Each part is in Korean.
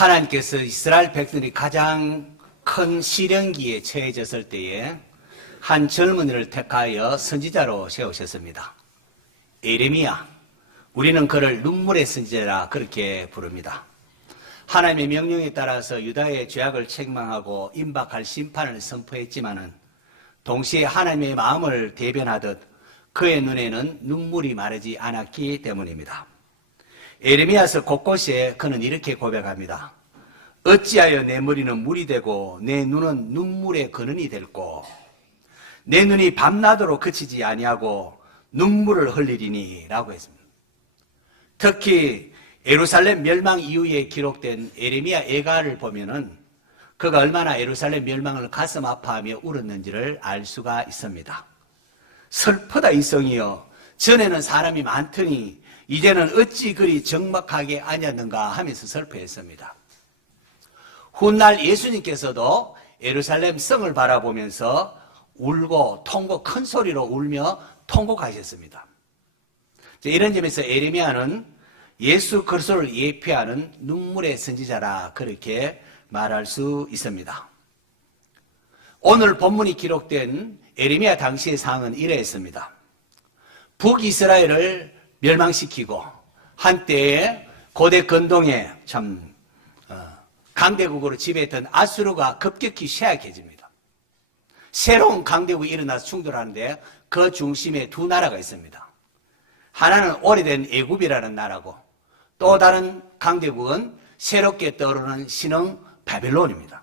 하나님께서 이스라엘 백성이 가장 큰 시련기에 처해졌을 때에 한 젊은이를 택하여 선지자로 세우셨습니다. 에레미야, 우리는 그를 눈물의 선지자라 그렇게 부릅니다. 하나님의 명령에 따라서 유다의 죄악을 책망하고 임박할 심판을 선포했지만은 동시에 하나님의 마음을 대변하듯 그의 눈에는 눈물이 마르지 않았기 때문입니다. 에레미야서 곳곳에 그는 이렇게 고백합니다. 어찌하여 내 머리는 물이 되고 내 눈은 눈물의 근원이 될꼬. 내 눈이 밤낮으로 그치지 아니하고 눈물을 흘리리니 라고 했습니다. 특히 예루살렘 멸망 이후에 기록된 에레미야 애가를 보면은 그가 얼마나 예루살렘 멸망을 가슴 아파하며 울었는지를 알 수가 있습니다. 슬프다 이성이여, 전에는 사람이 많더니 이제는 어찌 그리 적막하게 앉았는가 하면서 슬퍼했습니다. 훗날 예수님께서도 예루살렘 성을 바라보면서 울고 큰 소리로 울며 통곡하셨습니다. 이런 점에서 에레미야는 예수 그리스도를 예표하는 눈물의 선지자라 그렇게 말할 수 있습니다. 오늘 본문이 기록된 에레미야 당시의 상황은 이러했습니다. 북이스라엘을 멸망시키고 한때에 고대 근동에 참 강대국으로 지배했던 아수르가 급격히 쇠약해집니다. 새로운 강대국이 일어나서 충돌하는데 그 중심에 두 나라가 있습니다. 하나는 오래된 애굽이라는 나라고 또 다른 강대국은 새롭게 떠오르는 신흥 바벨론입니다.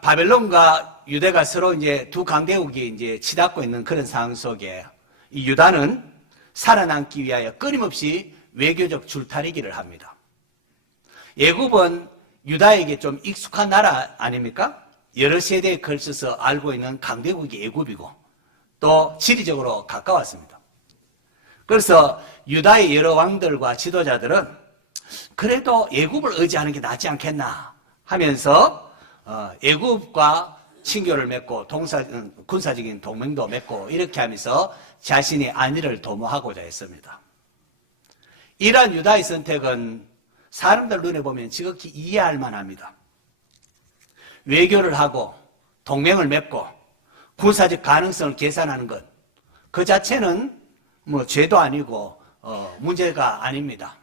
바벨론과 유대가 서로 이제 두 강대국이 이제 치닫고 있는 그런 상황 속에 이 유다는 살아남기 위하여 끊임없이 외교적 줄타리기를 합니다. 애굽은 유다에게 좀 익숙한 나라 아닙니까? 여러 세대에 걸쳐서 알고 있는 강대국이 애굽이고 또 지리적으로 가까웠습니다. 그래서 유다의 여러 왕들과 지도자들은 그래도 애굽을 의지하는 게 낫지 않겠나 하면서 애굽과 친교를 맺고 군사적인 동맹도 맺고 이렇게 하면서 자신의 안위를 도모하고자 했습니다. 이러한 유다의 선택은 사람들 눈에 보면 지극히 이해할 만합니다. 외교를 하고 동맹을 맺고 군사적 가능성을 계산하는 것, 그 자체는 뭐 죄도 아니고 문제가 아닙니다.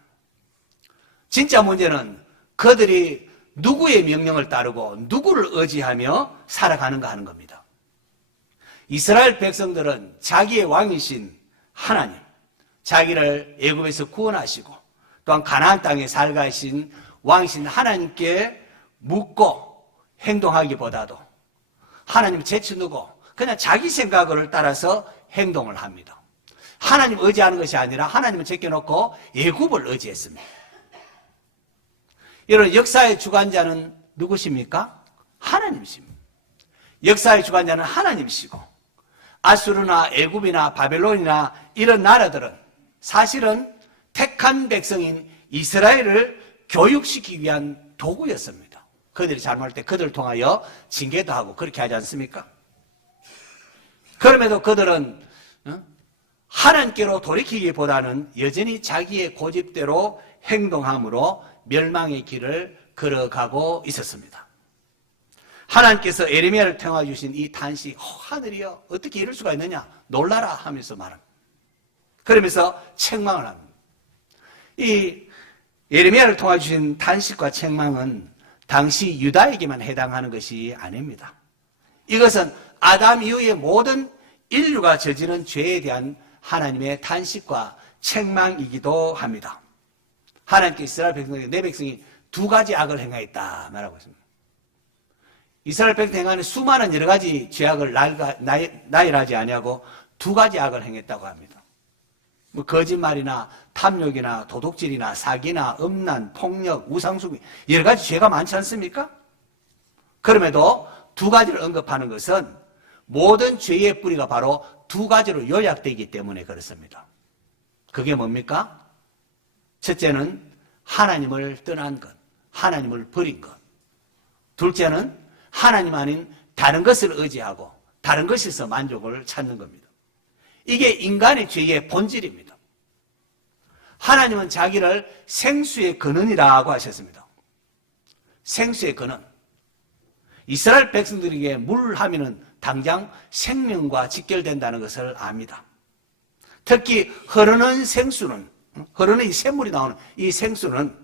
진짜 문제는 그들이 누구의 명령을 따르고 누구를 의지하며 살아가는가 하는 겁니다. 이스라엘 백성들은 자기의 왕이신 하나님, 자기를 애굽에서 구원하시고 또한 가나안 땅에 살가신 왕이신 하나님께 묻고 행동하기보다도 하나님 제쳐두고 그냥 자기 생각을 따라서 행동을 합니다. 하나님 의지하는 것이 아니라 하나님을 제껴놓고 애굽을 의지했습니다. 여러분, 역사의 주관자는 누구십니까? 하나님이십니다. 역사의 주관자는 하나님이시고 아수르나 애굽이나 바벨론이나 이런 나라들은 사실은 택한 백성인 이스라엘을 교육시키기 위한 도구였습니다. 그들이 잘못할 때 그들을 통하여 징계도 하고 그렇게 하지 않습니까? 그럼에도 그들은 하나님께로 돌이키기보다는 여전히 자기의 고집대로 행동함으로 멸망의 길을 걸어가고 있었습니다. 하나님께서 에레미야를 통해 주신 이 탄식, 하늘이여 어떻게 이럴 수가 있느냐 놀라라 하면서 말합니다. 그러면서 책망을 합니다. 이 에레미야를 통해 주신 탄식과 책망은 당시 유다에게만 해당하는 것이 아닙니다. 이것은 아담 이후의 모든 인류가 저지른 죄에 대한 하나님의 탄식과 책망이기도 합니다. 하나님께 이스라엘 백성에게 내 백성이 두 가지 악을 행하였다 말하고 있습니다. 이스라엘 백성이 행하는 수많은 여러 가지 죄악을 나열하지 아니하고 두 가지 악을 행했다고 합니다. 뭐 거짓말이나 탐욕이나 도둑질이나 사기나 음란, 폭력, 우상숭배 여러 가지 죄가 많지 않습니까? 그럼에도 두 가지를 언급하는 것은 모든 죄의 뿌리가 바로 두 가지로 요약되기 때문에 그렇습니다. 그게 뭡니까? 첫째는 하나님을 떠난 것, 하나님을 버린 것. 둘째는 하나님 아닌 다른 것을 의지하고 다른 것에서 만족을 찾는 겁니다. 이게 인간의 죄의 본질입니다. 하나님은 자기를 생수의 근원이라고 하셨습니다. 생수의 근원. 이스라엘 백성들에게 물 하면은 당장 생명과 직결된다는 것을 압니다. 특히 흐르는 생수는, 흐르는 이 샘물이 나오는 이 생수는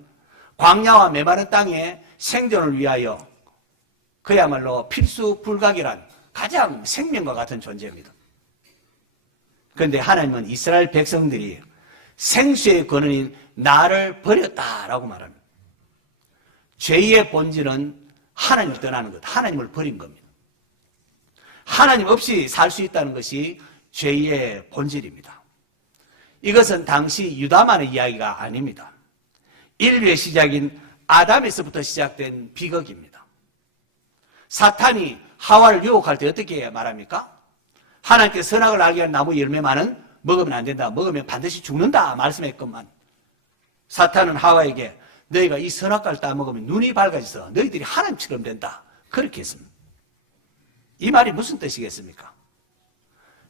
광야와 메마른 땅의 생존을 위하여 그야말로 필수 불가결한 가장 생명과 같은 존재입니다. 그런데 하나님은 이스라엘 백성들이 생수의 근원인 나를 버렸다라고 말합니다. 죄의 본질은 하나님을 떠나는 것, 하나님을 버린 겁니다. 하나님 없이 살 수 있다는 것이 죄의 본질입니다. 이것은 당시 유다만의 이야기가 아닙니다. 인류의 시작인 아담에서부터 시작된 비극입니다. 사탄이 하와를 유혹할 때 어떻게 말합니까? 하나님께 선악을 알게 하는 나무 열매만은 먹으면 안 된다. 먹으면 반드시 죽는다 말씀했건만 사탄은 하와에게 너희가 이 선악과를 따먹으면 눈이 밝아져서 너희들이 하나님처럼 된다. 그렇게 했습니다. 이 말이 무슨 뜻이겠습니까?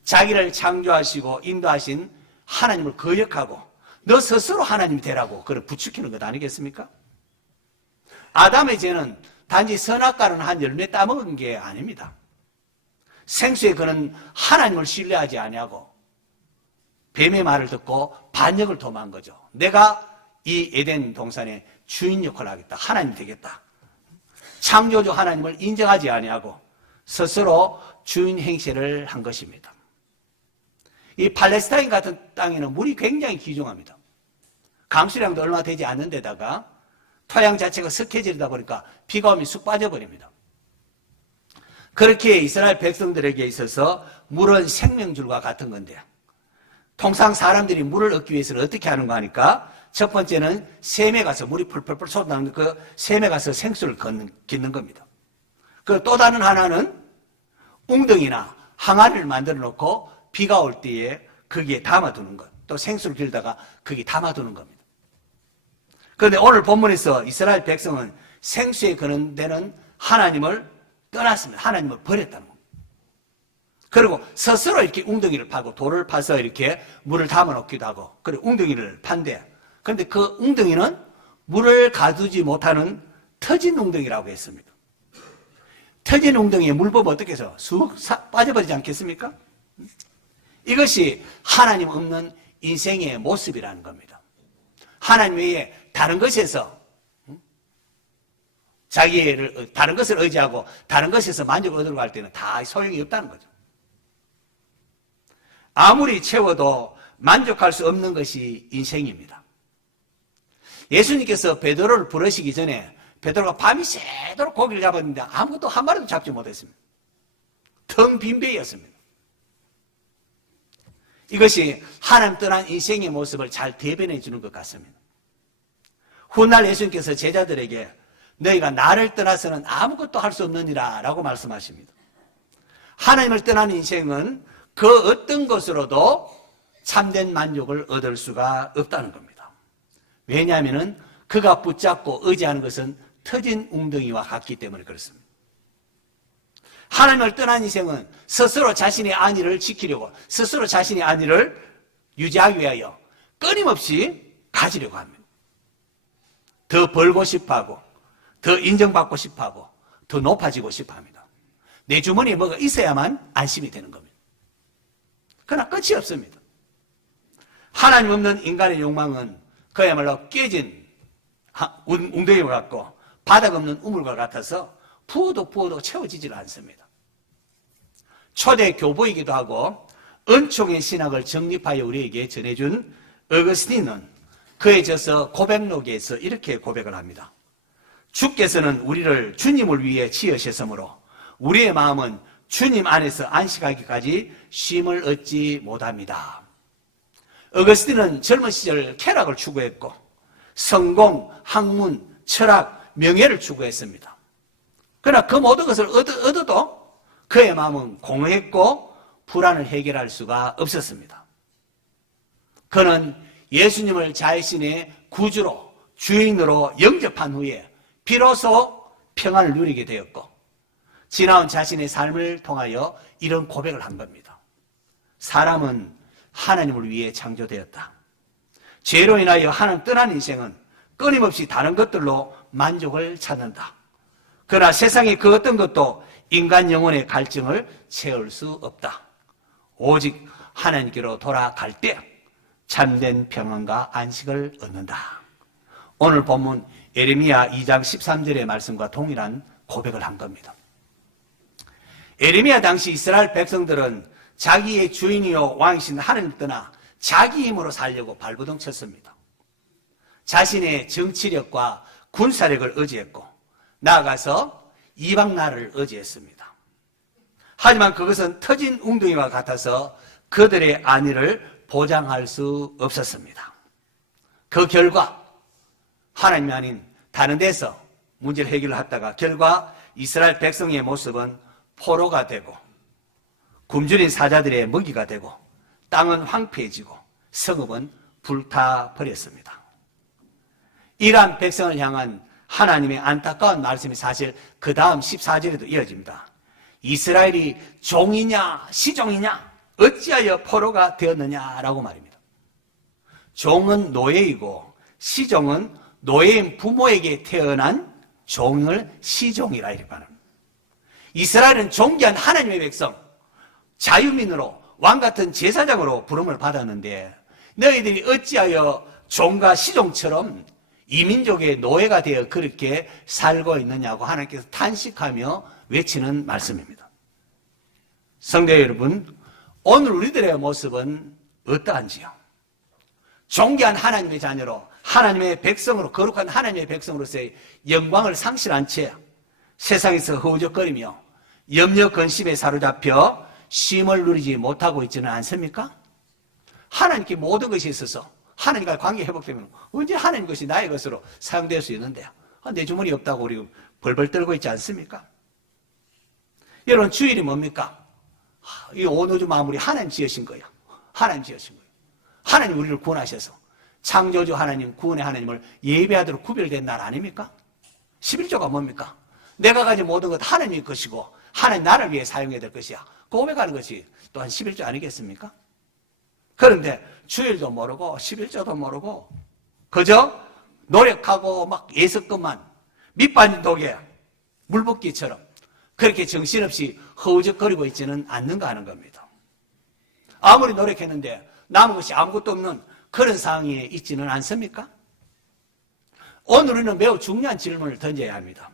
자기를 창조하시고 인도하신 하나님을 거역하고 너 스스로 하나님이 되라고 그걸 부추기는 것 아니겠습니까? 아담의 죄는 단지 선악과는 한 열매 따먹은 게 아닙니다. 생수의 그는 하나님을 신뢰하지 아니하고 뱀의 말을 듣고 반역을 도모한 거죠. 내가 이 에덴 동산의 주인 역할을 하겠다. 하나님 되겠다. 창조주 하나님을 인정하지 아니하고 스스로 주인 행세를 한 것입니다. 이 팔레스타인 같은 땅에는 물이 굉장히 귀중합니다. 강수량도 얼마 되지 않는 데다가 토양 자체가 석회질이다 보니까 비가 오면 쑥 빠져버립니다. 그렇게 이스라엘 백성들에게 있어서 물은 생명줄과 같은 건데 통상 사람들이 물을 얻기 위해서는 어떻게 하는가 하니까 첫 번째는 샘에 가서 물이 펄펄펄 솟아나는 그 샘에 가서 생수를 깃는 겁니다. 그 또 다른 하나는 웅덩이나 항아리를 만들어 놓고 비가 올 때에 거기에 담아두는 것. 또 생수를 길다가 거기에 담아두는 겁니다. 그런데 오늘 본문에서 이스라엘 백성은 생수에 근원되는 하나님을 떠났습니다. 하나님을 버렸다는 겁니다. 그리고 스스로 이렇게 웅덩이를 파고 돌을 파서 이렇게 물을 담아놓기도 하고 그리고 웅덩이를 판대. 그런데 그 웅덩이는 물을 가두지 못하는 터진 웅덩이라고 했습니다. 터진 웅덩이에 물 부으면 어떻게 해서 쑥 빠져버리지 않겠습니까? 이것이 하나님 없는 인생의 모습이라는 겁니다. 하나님 외에 다른 것에서 다른 것을 의지하고 다른 것에서 만족을 얻으려고 할 때는 다 소용이 없다는 거죠. 아무리 채워도 만족할 수 없는 것이 인생입니다. 예수님께서 베드로를 부르시기 전에 베드로가 밤이 새도록 고기를 잡았는데 아무것도 한 마리도 잡지 못했습니다. 텅 빈 배였습니다. 이것이 하나님 떠난 인생의 모습을 잘 대변해 주는 것 같습니다. 훗날 예수님께서 제자들에게 너희가 나를 떠나서는 아무것도 할 수 없느니라 라고 말씀하십니다. 하나님을 떠난 인생은 그 어떤 것으로도 참된 만족을 얻을 수가 없다는 겁니다. 왜냐하면 그가 붙잡고 의지하는 것은 터진 웅덩이와 같기 때문에 그렇습니다. 하나님을 떠난 인생은 스스로 자신의 안위를 지키려고 스스로 자신의 안위를 유지하기 위하여 끊임없이 가지려고 합니다. 더 벌고 싶어하고 더 인정받고 싶어하고 더 높아지고 싶어합니다. 내 주머니에 뭐가 있어야만 안심이 되는 겁니다. 그러나 끝이 없습니다. 하나님 없는 인간의 욕망은 그야말로 깨진 웅덩이와 같고 바닥 없는 우물과 같아서 부어도 채워지질 않습니다. 초대 교보이기도 하고 은총의 신학을 정립하여 우리에게 전해준 어거스틴은 그의 저서 고백록에서 이렇게 고백을 합니다. 주께서는 우리를 주님을 위해 지으셨으므로 우리의 마음은 주님 안에서 안식하기까지 쉼을 얻지 못합니다. 어거스틴은 젊은 시절 쾌락을 추구했고 성공, 학문, 철학, 명예를 추구했습니다. 그러나 그 모든 것을 얻어도 그의 마음은 공허했고 불안을 해결할 수가 없었습니다. 그는 예수님을 자신의 구주로 주인으로 영접한 후에 비로소 평안을 누리게 되었고 지나온 자신의 삶을 통하여 이런 고백을 한 겁니다. 사람은 하나님을 위해 창조되었다. 죄로 인하여 하나님 떠난 인생은 끊임없이 다른 것들로 만족을 찾는다. 그러나 세상의 그 어떤 것도 인간 영혼의 갈증을 채울 수 없다. 오직 하나님께로 돌아갈 때 참된 평안과 안식을 얻는다. 오늘 본문 예레미야 2장 13절의 말씀과 동일한 고백을 한 겁니다. 예레미야 당시 이스라엘 백성들은 자기의 주인이요 왕이신 하나님 떠나 자기 힘으로 살려고 발버둥 쳤습니다. 자신의 정치력과 군사력을 의지했고 나아가서 이방 나라를 의지했습니다. 하지만 그것은 터진 웅덩이와 같아서 그들의 안위를 보장할 수 없었습니다. 그 결과 하나님이 아닌 다른 데서 문제를 해결하다가 결과 이스라엘 백성의 모습은 포로가 되고 굶주린 사자들의 먹이가 되고 땅은 황폐해지고 성읍은 불타버렸습니다. 이러한 백성을 향한 하나님의 안타까운 말씀이 사실 그 다음 14절에도 이어집니다. 이스라엘이 종이냐 시종이냐 어찌하여 포로가 되었느냐라고 말입니다. 종은 노예이고 시종은 노예인 부모에게 태어난 종을 시종이라 이렇게 말합니다. 이스라엘은 존귀한 하나님의 백성, 자유민으로 왕같은 제사장으로 부름을 받았는데 너희들이 어찌하여 종과 시종처럼 이민족의 노예가 되어 그렇게 살고 있느냐고 하나님께서 탄식하며 외치는 말씀입니다. 성도 여러분, 오늘 우리들의 모습은 어떠한지요? 존귀한 하나님의 자녀로 하나님의 백성으로 거룩한 하나님의 백성으로서의 영광을 상실한 채 세상에서 허우적거리며 염려 근심에 사로잡혀 쉼을 누리지 못하고 있지는 않습니까? 하나님께 모든 것이 있어서 하나님과 관계 회복되면 언제 하나님 것이 나의 것으로 사용될 수 있는데요. 내 주머니 없다고 우리 벌벌 떨고 있지 않습니까? 여러분 주일이 뭡니까? 이 오노주 마무리 하나님 지으신 거예요. 하나님 지으신 거예요. 하나님 우리를 구원하셔서 창조주 하나님, 구원의 하나님을 예배하도록 구별된 날 아닙니까? 11조가 뭡니까? 내가 가진 모든 것 하나님의 것이고 하나님 나를 위해 사용해야 될 것이야. 고백하는 것이 또한 11조 아니겠습니까? 그런데 주일도 모르고 11조도 모르고 그저 노력하고 막 예습것만 밑빠진 독에 물붓기처럼 그렇게 정신없이 허우적거리고 있지는 않는가 하는 겁니다. 아무리 노력했는데 남은 것이 아무것도 없는 그런 상황에 있지는 않습니까? 오늘 우리는 매우 중요한 질문을 던져야 합니다.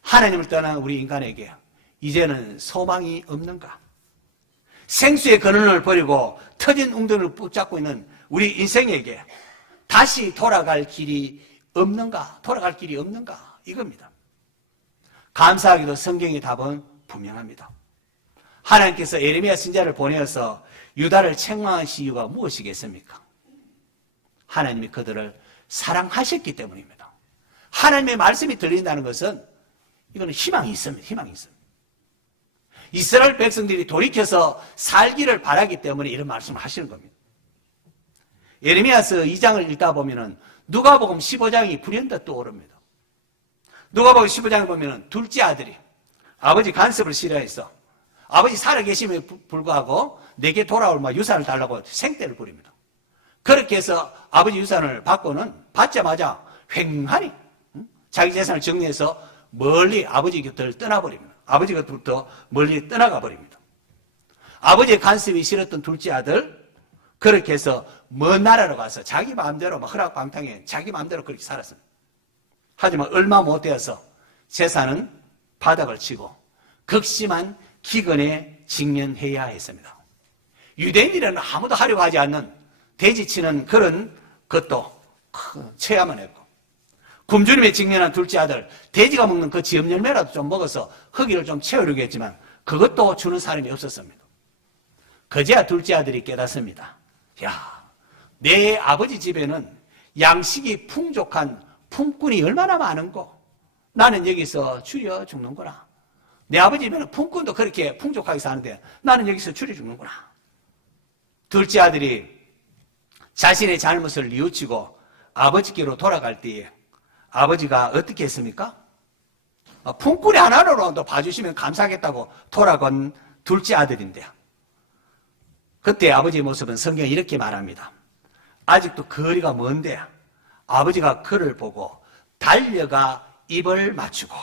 하나님을 떠난 우리 인간에게 이제는 소망이 없는가? 생수의 근원을 버리고 터진 웅덩이를 붙잡고 있는 우리 인생에게 다시 돌아갈 길이 없는가? 돌아갈 길이 없는가? 이겁니다. 감사하게도 성경의 답은 분명합니다. 하나님께서 예레미야 선지자를 보내어서 유다를 책망하신 이유가 무엇이겠습니까? 하나님이 그들을 사랑하셨기 때문입니다. 하나님의 말씀이 들린다는 것은 이거는 희망이 있습니다. 희망이 있습니다. 이스라엘 백성들이 돌이켜서 살기를 바라기 때문에 이런 말씀을 하시는 겁니다. 예레미야서 2장을 읽다 보면은 누가복음 15장이 불현듯 떠오릅니다. 누가복음 15장에 보면은 둘째 아들이 아버지 간섭을 싫어해서 아버지 살아계심에 불구하고 내게 돌아올 유산을 달라고 생떼를 부립니다. 그렇게 해서 아버지 유산을 받자마자 횡하니 자기 재산을 정리해서 멀리 아버지 곁을 떠나버립니다. 아버지 곁부터 멀리 떠나가 버립니다. 아버지의 간섭이 싫었던 둘째 아들 그렇게 해서 먼 나라로 가서 자기 마음대로 허락방탕에 자기 마음대로 그렇게 살았습니다. 하지만 얼마 못 되어서 재산은 바닥을 치고 극심한 기근에 직면해야 했습니다. 유대인이라는 아무도 하려고 하지 않는 돼지치는 그런 것도 체험을 했고 굶주림에 직면한 둘째 아들 돼지가 먹는 그 지엽 열매라도 좀 먹어서 허기를 좀 채우려고 했지만 그것도 주는 사람이 없었습니다. 그제야 둘째 아들이 깨닫습니다. 야, 내 아버지 집에는 양식이 풍족한 품꾼이 얼마나 많은고 나는 여기서 줄여 죽는구나. 내 아버지 집에는 품꾼도 그렇게 풍족하게 사는데 나는 여기서 줄여 죽는구나. 둘째 아들이 자신의 잘못을 뉘우치고 아버지께로 돌아갈 때에 아버지가 어떻게 했습니까? 품꾼이 하나로라도 봐주시면 감사하겠다고 돌아간 둘째 아들인데요. 그때 아버지의 모습은 성경이 이렇게 말합니다. 아직도 거리가 먼데 아버지가 그를 보고 달려가 입을 맞추고,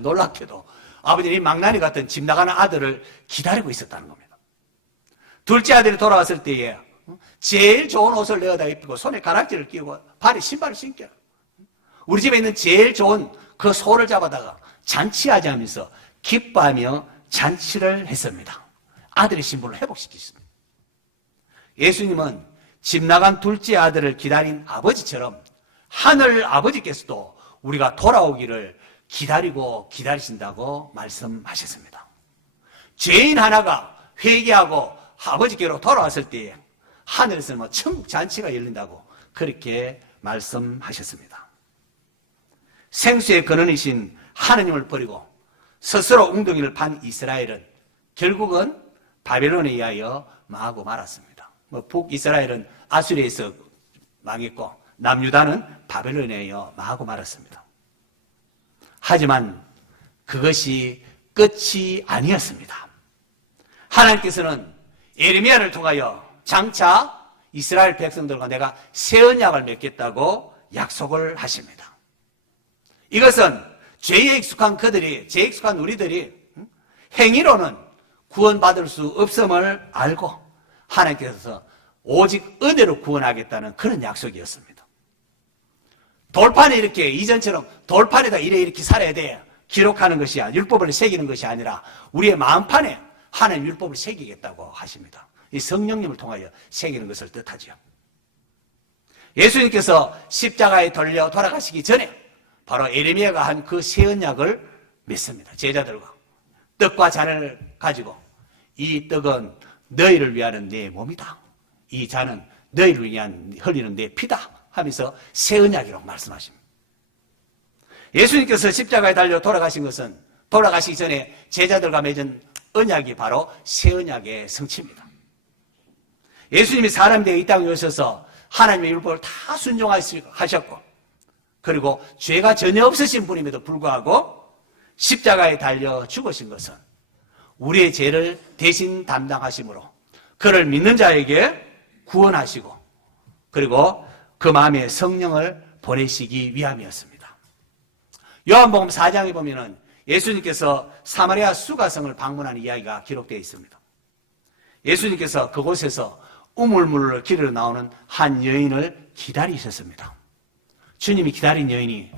놀랍게도 아버지는 이 망나니 같은 집 나가는 아들을 기다리고 있었다는 겁니다. 둘째 아들이 돌아왔을 때에 제일 좋은 옷을 내어다 입히고 손에 가락지를 끼우고 발에 신발을 신겨, 우리 집에 있는 제일 좋은 그 소를 잡아다가 잔치하지 하면서 기뻐하며 잔치를 했습니다. 아들의 신분을 회복시키셨습니다. 예수님은 집 나간 둘째 아들을 기다린 아버지처럼 하늘 아버지께서도 우리가 돌아오기를 기다리고 기다리신다고 말씀하셨습니다. 죄인 하나가 회개하고 아버지께로 돌아왔을 때에 하늘에서 천국 잔치가 열린다고 그렇게 말씀하셨습니다. 생수의 근원이신 하느님을 버리고 스스로 웅덩이를 판 이스라엘은 결국은 바벨론에 의하여 망하고 말았습니다. 북이스라엘은 아수리에서 망했고 남유다는 바벨론에 의하여 망하고 말았습니다. 하지만 그것이 끝이 아니었습니다. 하나님께서는 예레미야를 통하여 장차 이스라엘 백성들과 내가 새 언약을 맺겠다고 약속을 하십니다. 이것은 죄에 익숙한 그들이, 죄에 익숙한 우리들이 행위로는 구원받을 수 없음을 알고 하나님께서 오직 은혜로 구원하겠다는 그런 약속이었습니다. 돌판에 이렇게 이전처럼 돌판에다 이렇게 살아야 돼 기록하는 것이 아니라, 율법을 새기는 것이 아니라 우리의 마음판에 하나님 율법을 새기겠다고 하십니다. 이 성령님을 통하여 새기는 것을 뜻하죠. 예수님께서 십자가에 달려 돌아가시기 전에 바로 예레미야가 한 그 새 언약을 맺습니다. 제자들과 떡과 잔을 가지고 이 떡은 너희를 위하는 내 몸이다, 이 잔은 너희를 위한 흘리는 내 피다 하면서 새 언약이라고 말씀하십니다. 예수님께서 십자가에 달려 돌아가신 것은 돌아가시기 전에 제자들과 맺은 언약이 바로 새 언약의 성취입니다. 예수님이 사람이 되어 이 땅에 오셔서 하나님의 율법을 다 순종하셨고, 그리고 죄가 전혀 없으신 분임에도 불구하고 십자가에 달려 죽으신 것은 우리의 죄를 대신 담당하심으로 그를 믿는 자에게 구원하시고, 그리고 그 마음에 성령을 보내시기 위함이었습니다. 요한복음 4장에 보면은 예수님께서 사마리아 수가성을 방문하는 이야기가 기록되어 있습니다. 예수님께서 그곳에서 우물물을 기르러 나오는 한 여인을 기다리셨습니다. 주님이 기다린 여인이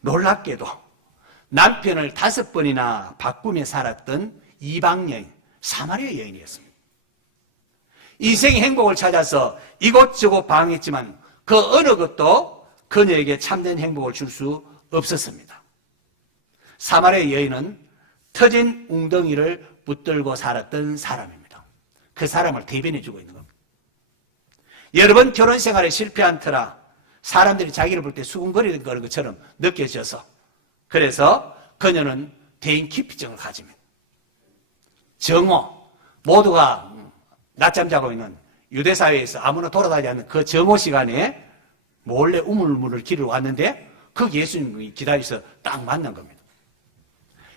놀랍게도 남편을 5번이나 바꾸며 살았던 이방 여인, 사마리아 여인이었습니다. 인생의 행복을 찾아서 이곳저곳 방황했지만 그 어느 것도 그녀에게 참된 행복을 줄 수 없었습니다. 사마리아 여인은 터진 웅덩이를 붙들고 살았던 사람입니다. 그 사람을 대변해 주고 있는 겁니다. 여러 번 결혼 생활에 실패한 터라 사람들이 자기를 볼 때 수군거리는 것처럼 느껴져서, 그래서 그녀는 대인 기피증을 가집니다. 정오, 모두가 낮잠 자고 있는 유대사회에서 아무나 돌아다니지 않는 그 정오 시간에 몰래 우물물을 기르러 왔는데 거기 예수님이 기다려서 딱 만난 겁니다.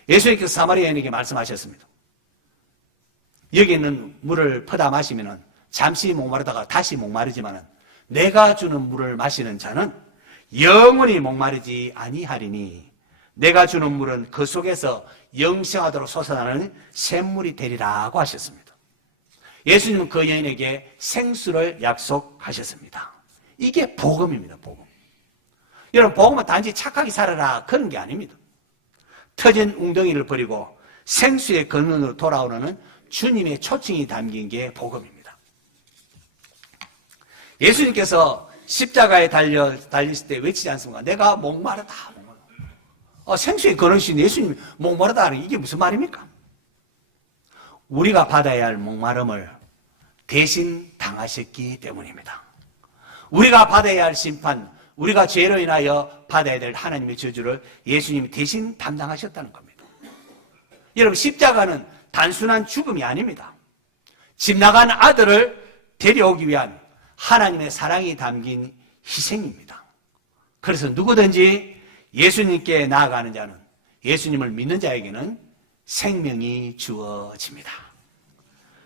예수님께서 사마리아 여인에게 말씀하셨습니다. 여기 있는 물을 퍼다 마시면 잠시 목마르다가 다시 목마르지만 내가 주는 물을 마시는 자는 영원히 목마르지 아니하리니 내가 주는 물은 그 속에서 영생하도록 솟아나는 샘물이 되리라고 하셨습니다. 예수님은 그 여인에게 생수를 약속하셨습니다. 이게 복음입니다. 복음. 여러분, 복음은 단지 착하게 살아라 그런 게 아닙니다. 터진 웅덩이를 버리고 생수의 근원으로 돌아오는 주님의 초청이 담긴 게 복음입니다. 예수님께서 십자가에 달렸을 때 외치지 않습니까? 내가 목마르다. 생수의 근원이신 예수님이 목마르다 하는 이게 무슨 말입니까? 우리가 받아야 할 목마름을 대신 당하셨기 때문입니다. 우리가 받아야 할 심판, 우리가 죄로 인하여 받아야 될 하나님의 저주를 예수님이 대신 담당하셨다는 겁니다. 여러분, 십자가는 단순한 죽음이 아닙니다. 집 나간 아들을 데려오기 위한 하나님의 사랑이 담긴 희생입니다. 그래서 누구든지 예수님께 나아가는 자는, 예수님을 믿는 자에게는 생명이 주어집니다.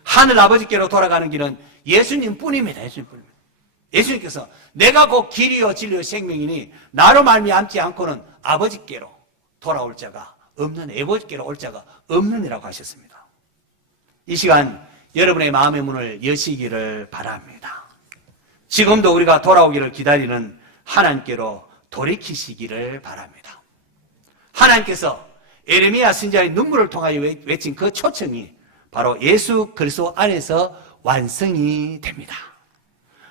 하늘 아버지께로 돌아가는 길은 예수님 뿐입니다. 예수님 뿐입니다. 예수님께서 내가 곧 길이요 진리요 생명이니 나로 말미암지 않고는 아버지께로 돌아올 자가 없는, 아버지께로 올 자가 없느니라고 하셨습니다. 이 시간 여러분의 마음의 문을 여시기를 바랍니다. 지금도 우리가 돌아오기를 기다리는 하나님께로 돌이키시기를 바랍니다. 하나님께서 에레미야 선지자의 눈물을 통하여 외친 그 초청이 바로 예수 그리스도 안에서 완성이 됩니다.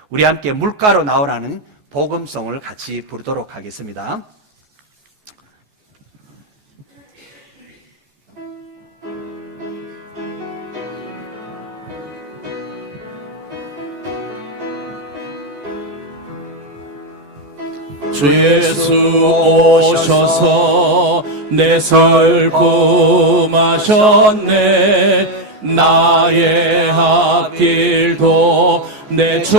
우리 함께 물가로 나오라는 복음송을 같이 부르도록 하겠습니다. 주 예수 오셔서 내 슬픔 하셨네. 나의 앞길도 내주하셨네.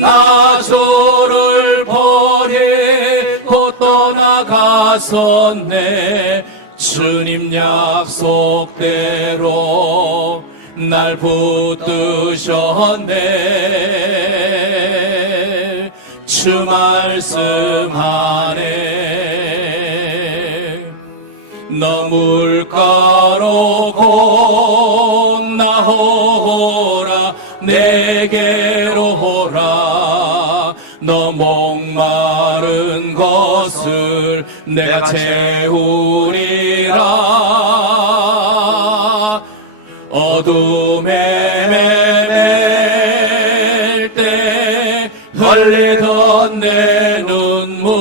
나 주를 버리고 떠나갔었네. 주님 약속대로 날 붙드셨네. 주 말씀 안에 너 물가로 건너오라. 내게로 오라. 너 목마른 것을 내가 채우리라. 어둠에 맬 때 흘리던 내 눈물,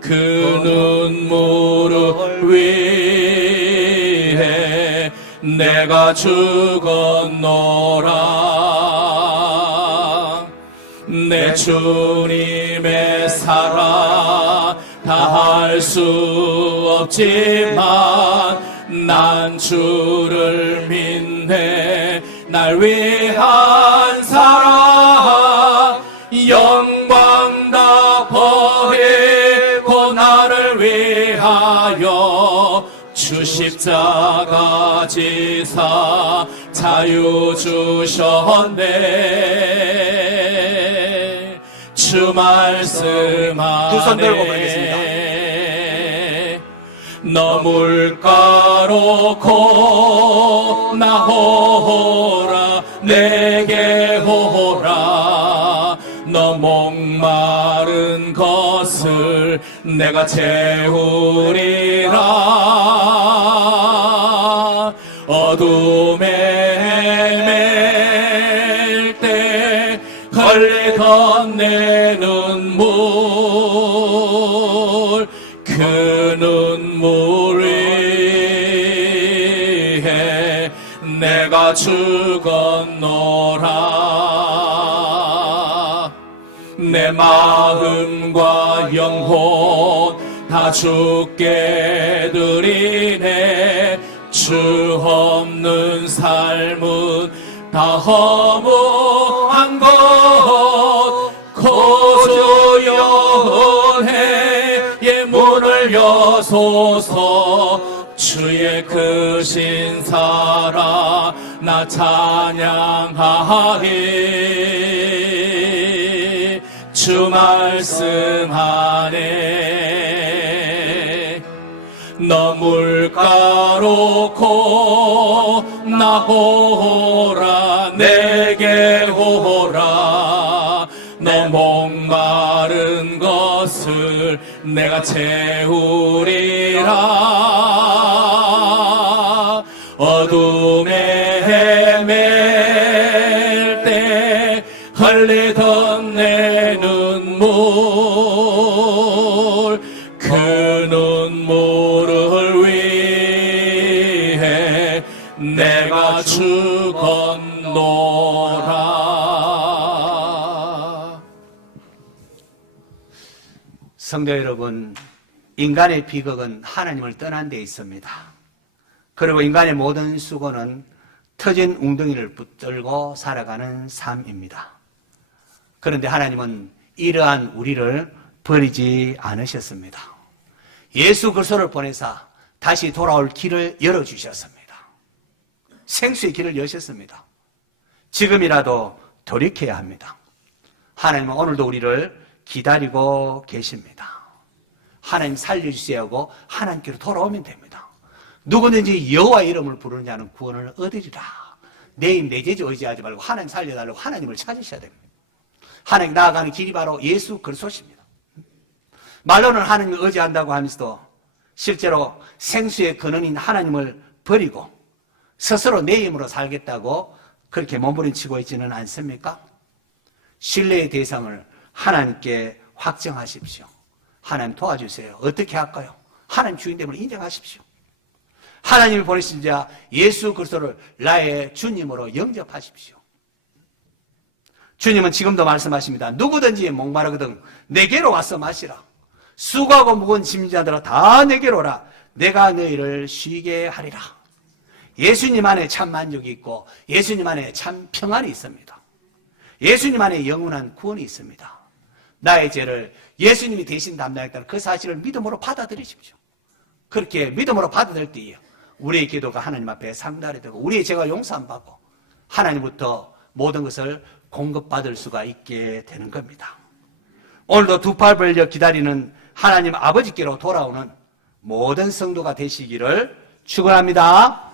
그 눈물을 위해 내가 죽었노라. 내 주님의 사랑 다 할 수 없지만 난 주를 믿네. 날 위한 사랑 영광 다 버리고 나를 위하여 주 십자가 지사 자유 주셨네. 주 말씀 안에 두 손 들고 부르겠습니다. 너 물가로 건너오라. 내게 오라. 너 목마른 것을 내가 채우리라. 어둠에 맬 때 흘리던 내 눈물, 그 눈물 위해 내가 죽었노라. 내 마음과 영혼 다 주께 드리네. 주 없는 삶은 다 허무한 것. 고주 영혼의 문을 여소서. 주의 크신 사랑 나 찬양하리. 주 말씀 안에 너 물가로 건너오라. 내게 오라. 너 목마른 것을 내가 채우리라. 어둠에 헤맬 때 흘리던 내 눈물, 그 눈물을 위해 내가 죽었노라. 성도 여러분, 인간의 비극은 하나님을 떠난 데 있습니다. 그리고 인간의 모든 수고는 터진 웅덩이를 붙들고 살아가는 삶입니다. 그런데 하나님은 이러한 우리를 버리지 않으셨습니다. 예수 그리스도를 보내사 다시 돌아올 길을 열어주셨습니다. 생수의 길을 여셨습니다. 지금이라도 돌이켜야 합니다. 하나님은 오늘도 우리를 기다리고 계십니다. 하나님 살려주셔야 하고 하나님께로 돌아오면 됩니다. 누구든지 여호와 이름을 부르는 자는 구원을 얻으리라. 내 힘, 내 재주 의지하지 말고 하나님 살려달라고 하나님을 찾으셔야 됩니다. 하나님 나아가는 길이 바로 예수 그리스도십니다. 말로는 하나님을 의지한다고 하면서도 실제로 생수의 근원인 하나님을 버리고 스스로 내 힘으로 살겠다고 그렇게 몸부림치고 있지는 않습니까? 신뢰의 대상을 하나님께 확정하십시오. 하나님 도와주세요. 어떻게 할까요? 하나님 주인됨을 인정하십시오. 하나님이 보내신 자 예수 그리스도를 나의 주님으로 영접하십시오. 주님은 지금도 말씀하십니다. 누구든지 목마르거든 내게로 와서 마시라. 수고하고 무거운 짐진 자들아 다 내게로 오라. 내가 너희를 쉬게 하리라. 예수님 안에 참 만족이 있고 예수님 안에 참 평안이 있습니다. 예수님 안에 영원한 구원이 있습니다. 나의 죄를 예수님이 대신 담당했다는 그 사실을 믿음으로 받아들이십시오. 그렇게 믿음으로 받아들일 때에 우리의 기도가 하나님 앞에 상달이 되고 우리의 죄가 용서받고 하나님부터 모든 것을 공급받을 수가 있게 되는 겁니다. 오늘도 두 팔 벌려 기다리는 하나님 아버지께로 돌아오는 모든 성도가 되시기를 축원합니다.